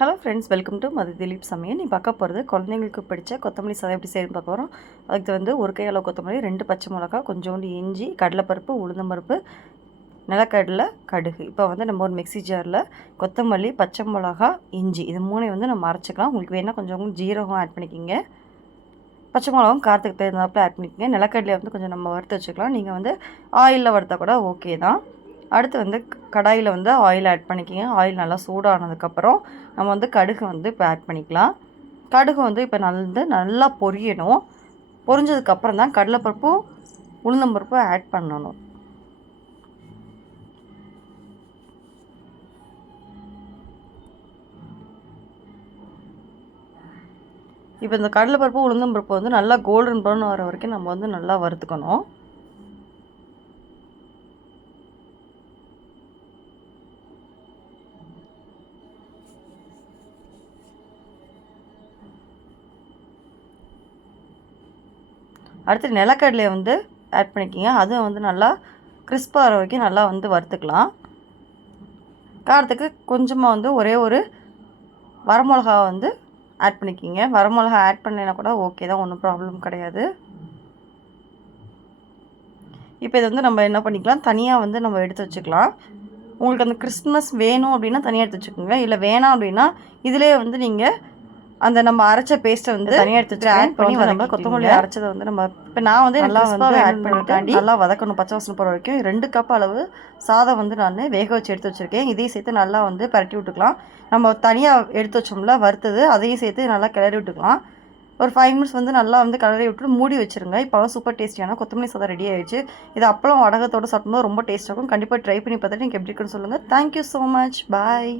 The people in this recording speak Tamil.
ஹலோ ஃப்ரெண்ட்ஸ், வெல்கம் டு மது திலீப் சமையல். நீ பார்க்க போகிறது குழந்தைங்களுக்கு பிடிச்ச கொத்தமல்லி சாதம் எப்படி செய்யணும்னு பார்க்க போகிறோம். அதுக்கு வந்து ஒரு கை அளவு கொத்தமல்லி, 2 பச்சை மிளகா, கொஞ்சோண்டு இஞ்சி, கடலைப்பருப்பு, உளுந்தம்பருப்பு, நிலக்கடலை, கடுகு. இப்போ வந்து நம்ம ஒரு மிக்ஸி ஜாரில் கொத்தமல்லி, பச்சை மிளகா, இஞ்சி இது மூணையும் வந்து நம்ம அரைச்சிக்கலாம். உங்களுக்கு வேணால் கொஞ்சம் ஜீரகம் ஆட் பண்ணிக்கிங்க. பச்சை மிளகாவும் காரத்துக்கு தகுந்தாப்பில் ஆட் பண்ணிக்கோங்க. நிலக்கடலையை வந்து கொஞ்சம் நம்ம வறுத்து வச்சுக்கலாம். நீங்கள் வந்து ஆயிலில் வறுத்தா கூட ஓகே தான். அடுத்து வந்து கடாயில் வந்து ஆயில் ஆட் பண்ணிக்கோங்க. ஆயில் நல்லா சூடானதுக்கப்புறம் நம்ம வந்து கடுகு வந்து இப்போ ஆட் பண்ணிக்கலாம். கடுகு வந்து இப்போ நல்லா பொரியணும். பொரிஞ்சதுக்கப்புறம் தான் கடலைப்பருப்பும் உளுந்தம்பருப்பும் ஆட் பண்ணணும். இப்போ இந்த கடலைப்பருப்பு உளுந்தம்பருப்பு வந்து நல்லா கோல்டன் ப்ரௌன் வர வரைக்கும் நம்ம வந்து நல்லா வறுத்துக்கணும். அடுத்து நிலக்கடலையை வந்து ஆட் பண்ணிக்கிங்க. அதுவும் வந்து நல்லா கிறிஸ்பாக வர வரைக்கும் நல்லா வந்து வறுத்துக்கலாம். காரத்துக்கு கொஞ்சமாக வந்து ஒரே ஒரு வரமிளகா வந்து ஆட் பண்ணிக்கிங்க. வரமிளகா ஆட் பண்ணலைன்னா கூட ஓகே தான், ஒன்றும் ப்ராப்ளம் கிடையாது. இப்போ இதை வந்து நம்ம என்ன பண்ணிக்கலாம், தனியாக வந்து நம்ம எடுத்து வச்சுக்கலாம். உங்களுக்கு அந்த கிறிஸ்மஸ் வேணும் அப்படின்னா தனியாக எடுத்து வச்சுக்கோங்க. இல்லை வேணாம் அப்படின்னா இதிலே வந்து நீங்கள் அந்த நம்ம அரைச்ச பேஸ்ட்டை வந்து தனியாக எடுத்து வச்சு ஆட் பண்ணி நம்ம கொத்தமல்லி அரைச்சதை வந்து நம்ம இப்போ நான் வந்து நல்லா வந்து ஆட் பண்ணிட்டாண்டி நல்லா வதக்கணும். பச்சை வாசனை போகிற வரைக்கும் 2 கப் அளவு சாதம் வந்து நான் வேக வச்சு எடுத்து வச்சுருக்கேன். இதையும் சேர்த்து நல்லா வந்து பரட்டி விட்டுக்கலாம். நம்ம தனியாக எடுத்து வச்சோம்ல வறுத்தது, அதையும் சேர்த்து நல்லா கிளறி விட்டுக்கலாம். ஒரு 5 மினிட்ஸ் வந்து நல்லா வந்து கிளறி விட்டு மூடி வச்சுருங்க. இப்போலாம் சூப்பர் டேஸ்டியான கொத்தமல்லி சாதம் ரெடி ஆகிடுச்சு. இது அப்பளம் வடகத்தோடு சாப்பிடும்போது ரொம்ப டேஸ்ட்டாக இருக்கும். கண்டிப்பாக ட்ரை பண்ணி பார்த்துட்டு எனக்கு எப்படி இருக்குன்னு சொல்லுங்கள். Thank you so much. பாய்.